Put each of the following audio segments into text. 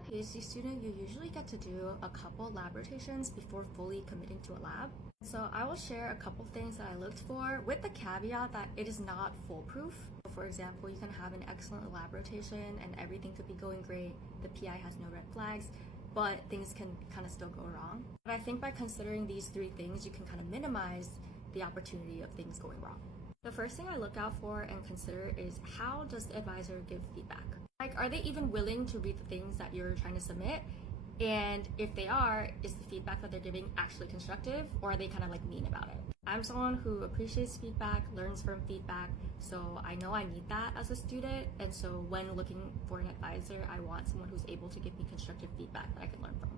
a PhD student, you usually get to do a couple lab rotations before fully committing to a lab. So I will share a couple things that I looked for with the caveat that it is not foolproof. For example, you can have an excellent lab rotation and everything could be going great. The PI has no red flags, but things can kind of still go wrong. But I think by considering these three things, you can kind of minimize the opportunity of things going wrong. The first thing I look out for and consider is how does the advisor give feedback? Like, are they even willing to read the things that you're trying to submit? And if they are, is the feedback that they're giving actually constructive, or are they kind of like mean about it? I'm someone who appreciates feedback, learns from feedback, so I know I need that as a student. And so when looking for an advisor, I want someone who's able to give me constructive feedback that I can learn from.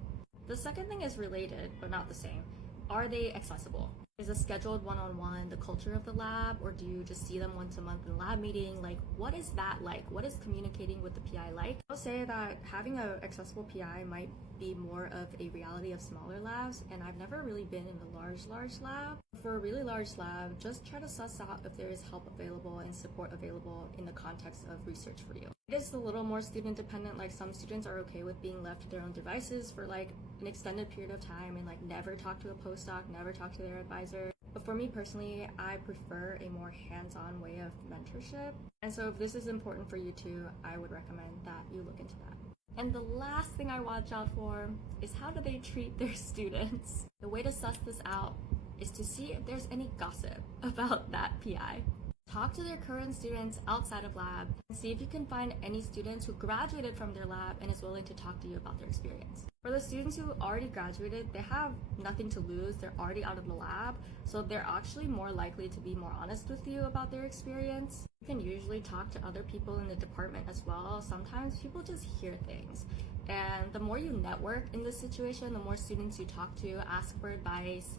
The second thing is related, but not the same. Are they accessible? Is a scheduled one-on-one the culture of the lab, or do you just see them once a month in lab meeting? Like, what is that like? What is communicating with the PI like? I'll say that having an accessible PI might be more of a reality of smaller labs, and I've never really been in a large lab. For a really large lab, just try to suss out if there is help available and support available in the context of research for you. It is a little more student dependent, like some students are okay with being left to their own devices for like an extended period of time and like never talk to a postdoc, never talk to their advisor. But for me personally, I prefer a more hands-on way of mentorship. And so if this is important for you too, I would recommend that you look into that. And the last thing I watch out for is how do they treat their students? The way to suss this out is to see if there's any gossip about that PI. Talk to their current students outside of lab and see if you can find any students who graduated from their lab and is willing to talk to you about their experience. For the students who already graduated, they have nothing to lose. They're already out of the lab, so they're actually more likely to be more honest with you about their experience. You can usually talk to other people in the department as well. Sometimes people just hear things. And the more you network in this situation, the more students you talk to, ask for advice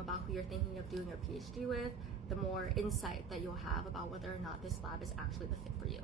about who you're thinking of doing your PhD with, the more insight that you'll have about whether or not this lab is actually the fit for you.